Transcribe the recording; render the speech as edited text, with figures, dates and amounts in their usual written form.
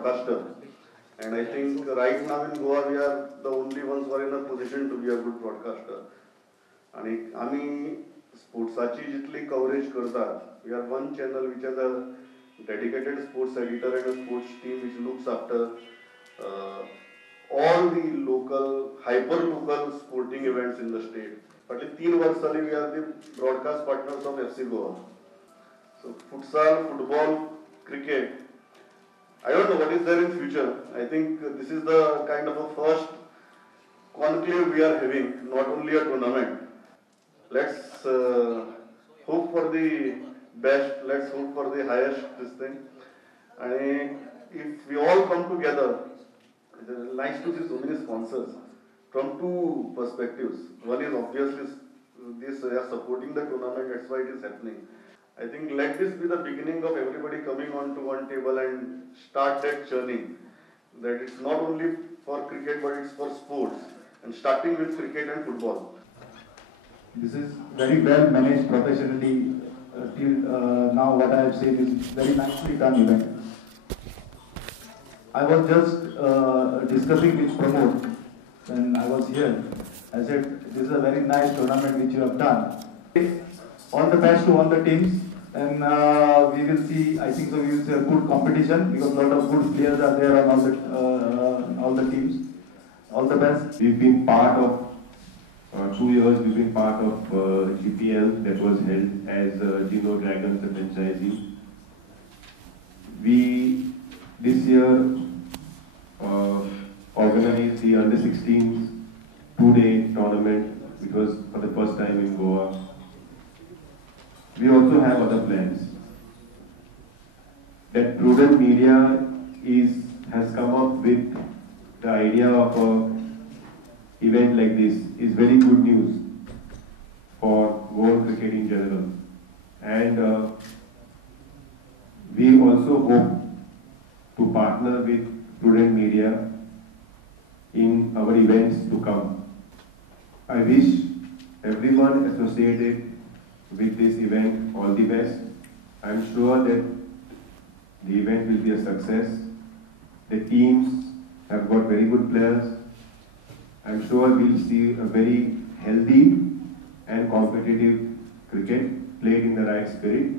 broadcaster. And I think right now in Goa we are the only ones who are in a position to be a good broadcaster. And आम्ही स्पोर्ट्साची जितली coverage करतात, we are one channel which has a dedicated sports editor and a sports team which looks after all the local, hyper-local sporting events in the state. But in 3 वर्षांनी we are the broadcast partners of FC Goa. So futsal, football, cricket. I don't know what is there in future. I think this is the kind of a first conclave we are having, not only a tournament. Let's hope for the best. Let's hope for the highest this thing. And if we all come together, it's nice to see so many sponsors from 2 perspectives. One is obviously this they are supporting the tournament. That's why it is happening. I think let this be the beginning of everybody coming onto one table and start that churning. That it's not only for cricket but it's for sports, and starting with cricket and football. This is very well managed professionally. Till now, what I have said is very nicely done event. I was just discussing with Pramod when I was here. I said, this is a very nice tournament which you have done. All the best to all the teams, and we will see. I think so. We will see a good competition because a lot of good players are there on all the teams. All the best. We've been part of 2 years. We've been part of GPL that was held as Geno Dragons, the franchisee. We this year organized the under-16s 2-day tournament, which was for the first time in Goa. We also have other plans. That Prudent Media has come up with the idea of an event like this is very good news for Goan cricket in general. And we also hope to partner with Prudent Media in our events to come. I wish everyone associated with this event all the best. I'm sure that the event will be a success. The teams have got very good players. I'm sure we'll see a very healthy and competitive cricket played in the right spirit.